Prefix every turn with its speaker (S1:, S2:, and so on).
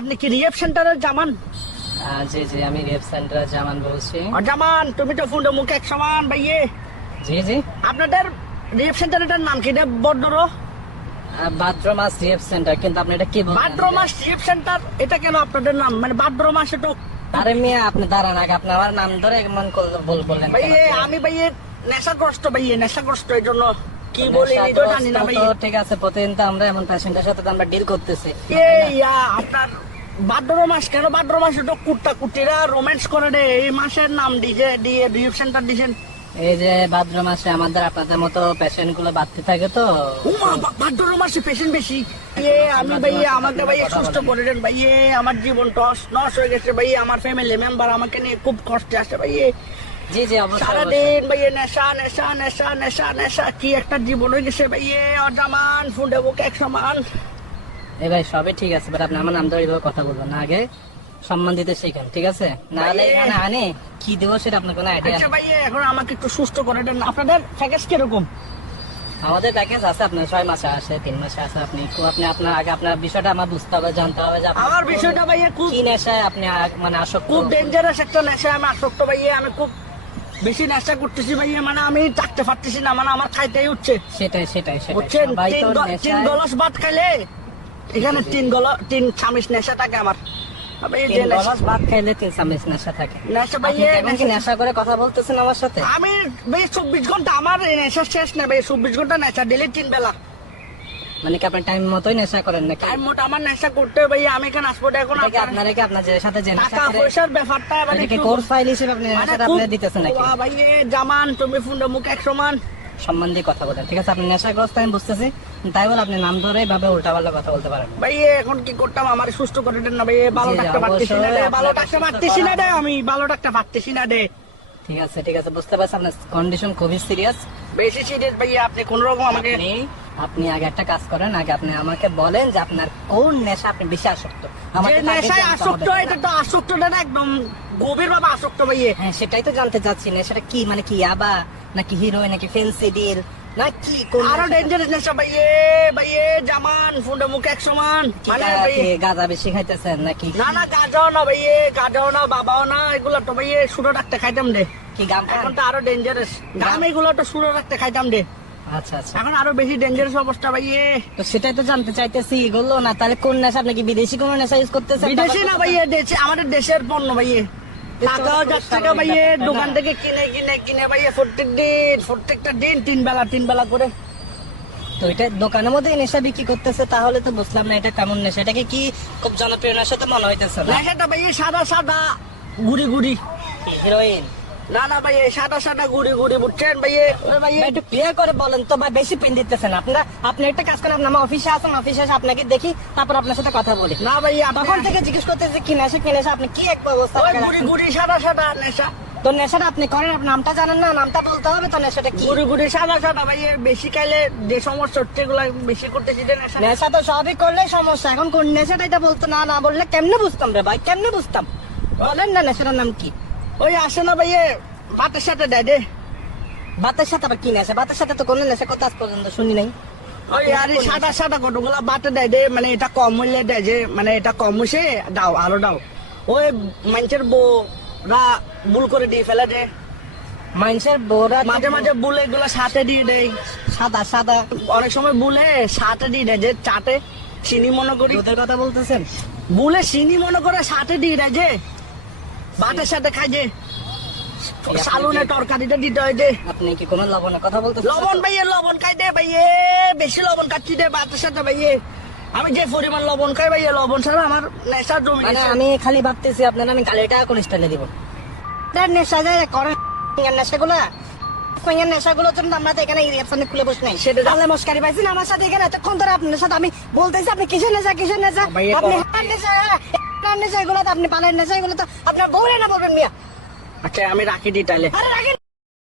S1: আপনি কি রিহেব সেন্টারের জামান?
S2: জি জি আমি রেপ সেন্টার জামান বলছি।
S1: জামান তুমি তো ফুন্ডে মুখে এক সমান ভাইয়ে।
S2: জি জি।
S1: আপনাদের রিহেব সেন্টারের নাম কি? রে
S2: রেপ সেন্টার কিন্তু আপনি এটা কি
S1: রিহেব সেন্টার এটা কেন আপনাদের নাম? মানে এটা
S2: আরে মিয়া আপনি দাঁড়ান আগে আপনি আমার নাম ধরে মন করলে বল বললেন?
S1: ভাইয়ে আমি ভাইয়ে নেশাগ্রস্ত ভাইয়ে নেশাগ্রস্ত এই জন্য। কি বলি নিজেও জানি না
S2: তো
S1: ভাইয়ে।
S2: ঠিক আছে প্রতিদিন তো আমরা এমন পেশেন্টের সাথে আমরা ডিল করতেছি।
S1: এই আপনার ভাদ্র মাস কেন? ভাদ্র মাস এটা কুট্টা কুটিরা রোম্যান্স করে রে। এই মাসের নাম ডিজে দিয়ে সেন্টার দিয়েছেন
S2: এই যে ভাদ্র মাসে আমাদের আপনাদের মতো পেশেন্টগুলো বাড়তে থাকে তো।
S1: ভাদ্র মাসে পেশেন্ট বেশি। এ আমি ভাইয়ে আমাকে ভাইয়ে সুস্থ করে দেন ভাইয়ে। আমার জীবন টস নস হয়ে গেছে ভাইয়ে। আমার ফ্যামিলি মেম্বার আমাকে নিয়ে খুব কষ্টে আছে ভাইয়ে।
S2: জি জি।
S1: সারাদিন ভাইয়ে নেশা নেশা নেশা নেশা নেশা কি একটা জীবন হয়ে গেছে ভাইয়ে। অজামান ফুন্ডে বুকে এক সমান।
S2: ভাই সবই ঠিক আছে বাট আপনি আমার নাম ধরে কথা বলবেন না। আগে সম্মান দিতে শিখেন ঠিক আছে? নাহলে। এখানে আনে কি দেবো সেটা আপনার কোনো আইডিয়া
S1: আচ্ছা ভাইয়ে এখন আমাকে একটু সুস্থ করে দেন আপনাদের প্যাকেজ কীরকম?
S2: আমাদের প্যাকেজ আছে আপনার ছয় মাসে আসে তিন মাসে আসে আপনি আপনি আপনার আগে আপনার বিষয়টা আমার বুঝতে হবে জানতে হবে
S1: আমার বিষয়টা ভাইয়ে খুব
S2: কি নেশায় আপনি মানে আসক্ত?
S1: খুব ডেঞ্জারাস একটা নেশা আমি আসক্ত ভাইয়ে আমি খুব বেশি নেশা করতেছি ভাইয়ে মানে আমি থাকতে পারতেছি না মানে আমার খাইতেই উঠছে।
S2: সেটাই সেটাই সেটাই।
S1: তিন
S2: নেশায়
S1: ভাত খাইলে এখানে তিন গল তিন চামিচ নেশা থাকে আমার। আবার এই যে
S2: তিন
S1: নেশা-
S2: গলাস ভাত খাইলে তিন চামচ নেশা থাকে।
S1: নেশা
S2: আপনি কি
S1: নেশা-
S2: নেশা করে কথা বলতেছেন আমার সাথে?
S1: আমি ভাই চব্বিশ ঘণ্টা আমার নেশা শেষ না ভাই চব্বিশ ঘণ্টা নেশা ডেলি তিন বেলা।
S2: মানে কি আপনি টাইম মতোই নেশা করেন
S1: টাইম মোট আমার নেশা করতে ভাই আমি এখানে আসব এখন
S2: কি
S1: আপনার-
S2: আপনারা কি আপনার সাথে যে
S1: টাকা পয়সার ব্যাপারটা
S2: কি কোর্স ফাইল হিসেবে আপনি
S1: মানে
S2: নেশাটা আপনি দিতেছেন নাকি?
S1: জামান তুমি ফুন্ডে মুখ এক সমান
S2: সম্মান দিয়ে কথা বলেন ঠিক আছে আপনি নেশাগ্রস্ত আমি বুঝতেছি। তাই বলে আপনি নাম ধরে ভাবে উল্টা পাল্টা কথা বলতে পারেন।
S1: ভাই এখন কি করতাম? আমার সুস্থ করে দেন না ভাই ভালো
S2: জি, জি,
S1: ডাকতে পারতেছি না রে ভালো
S2: আপনাকে
S1: ডাকতে
S2: সুস্থ
S1: পারতেছি না রে আমি ভালো ডাকতে পারতেছি না রে।
S2: ঠিক আছে ঠিক আছে বুঝতে পারছি আপনার কন্ডিশন খুবই সিরিয়াস
S1: বেশি সিরিয়াস ভাই আপনি কোন রকম আমাকে
S2: আপনি আপনি আগে একটা কাজ করেন আগে আপনি আমাকে বলেন যে আপনার কোন নেশা আপনি বেশি আসক্ত।
S1: নেশায় আসক্ত এটা তো আসক্তটা না একদম গভীর ভাবে আসক্ত ভাইয়ে
S2: হ্যাঁ সেটাই তো জানতে চাচ্ছি নেশাটা কি মানে কি আবা? নাকি হিরো নাকি ফেন্সিডিল না কি কোন আরও?
S1: ডেঞ্জারাস নেশা ভাইয়ে ভাইয়ে জামান ফুন্ডে মুখ এক সমান। মানে
S2: গাঁজা বেশি খাইতেছেন নাকি?
S1: না না গাজাও না ভাইয়ে গাজাও না বাবাও না এগুলো তো ভাইয়ে সুরো রাখতে খাইতাম রে
S2: কি গাম
S1: এখন তো আরও ডেঞ্জারাস গাম এগুলো তো সুরো রাখতে খাইতাম রে
S2: আচ্ছা আচ্ছা।
S1: এখন আরও বেশি ডেঞ্জারাস অবস্থা ভাইয়ে।
S2: তো সেটাই তো জানতে চাইতেছি এগুলো না তাহলে কোন নেশা আপনি কি বিদেশি কোন নেশা ইউজ করতেছেন?
S1: বিদেশি না ভাইয়ে দেশে আমাদের দেশের পণ্য ভাইয়ে। টাকা যাচ্ছে না ভাইয়ে দোকান থেকে কিনে কিনে কিনে ভাইয়ে প্রত্যেক দিন প্রত্যেকটা দিন তিন বেলা তিন বেলা করে।
S2: তো এটা দোকানের মধ্যে নেশা বিক্রি করতেছে তাহলে তো বুঝলাম না এটা কেমন নেশা। এটাকে কি খুব জনপ্রিয় নেশা তো মনে হইতেছে
S1: নেশাটা ভাইয়ে সাদা সাদা গুড়ি গুড়ি।
S2: হিরোইন।
S1: না না ভাইয়ে সাদা সাদা গুড়ি গুড়ি বুঝছেন ভাইয়ে? ওরে ভাইয়ে
S2: একটু ক্লিয়ার করে বলেন তো ভাই বেশি পেন দিতেছেন আপনারা। আপনি একটা কাজ করেন আপনি আমার অফিসে আসেন অফিসে এসে আপনাকে দেখি তারপর আপনার সাথে কথা বলি।
S1: না ভাইয়ে
S2: তখন থেকে জিজ্ঞেস করতেছে কি নেশা কি নেশা আপনি কি এক অবস্থা
S1: গুড়ি গুড়ি সাদা সাদা নেশা।
S2: তো নেশাটা আপনি করেন আপনার নামটা জানেন না নামটা বলতে হবে তো নেশাটা কি?
S1: গুড়ি গুড়ি সাদা সাদা ভাইয়ে বেশি খাইলে যে সমস্যা হচ্ছে এগুলো বেশি করতেছি যে নেশা।
S2: নেশা তো সবই করলে সমস্যা এখন কোন নেশাটা এটা বলতো না না বললে কেমনে বুঝতাম রে ভাই কেমনে বুঝতাম? বলেন না নেশাটার নাম কি?
S1: ওই আসে না ভাইয়ে ভাতের সাথে দেয় দে।
S2: বাতের সাথে আবার কি নেশা বাতের সাথে তো কোনো নেশা কথা আজ পর্যন্ত শুনি নাই।
S1: ওই আরে সাদা সাদা কতগুলা বাটে দেয় দে মানে এটা কম মূল্যে দেয় যে মানে এটা কম হয়েছে দাও আরও দাও। ওই মানুষের বউরা ভুল করে দিয়ে ফেলে দে।
S2: মানুষের বোরা
S1: মাঝে মাঝে বুলে এগুলো সাথে দিয়ে দেয়।
S2: সাদা সাদা।
S1: অনেক সময় বুলে সাথে দিয়ে দেয় যে চাটে চিনি মনে করি।
S2: দুধের কথা বলতেছেন?
S1: বুলে চিনি মনে করে সাথে দিয়ে দেয় যে ভাতের সাথে খাই যে। সালুনে তরকারিটা দিতে হয় যে।
S2: আপনি কি কোনো লবণের কথা বলতেছেন?
S1: লবণ ভাইয়ে লবণ খাই দে ভাইয়ে। বেশি লবণ খাচ্ছি দে ভাতের সাথে ভাইয়ে। আমি যে পরিমাণ লবণ খাই ভাইয়ে লবণ ছাড়া আমার নেশা জমি
S2: মানে আমি খালি ভাবতেছি আপনার আমি গালিটা কোন স্টাইলে দিব? নেশা যায় করেন নেশাগুলো। কইয়ার নেশাগুলোর জন্য আমরা তো এখানে রিয়াকশনে খুলে বসে নাই।
S1: সেটা-
S2: তাহলে মস্কারি পাইছেন আমার সাথে এখানে। এতক্ষণ ধরে আপনার সাথে আমি বলতেছি আপনি কিসের নেশা কিসের নেশা? আপনি নেশা হার নেশা এগুলো তো আপনি পালেন নেশা এগুলো তো আপনার বউরে না বলবেন মিয়া।
S1: আচ্ছা আমি রাখি দিই তাহলে
S2: আরে রাখেন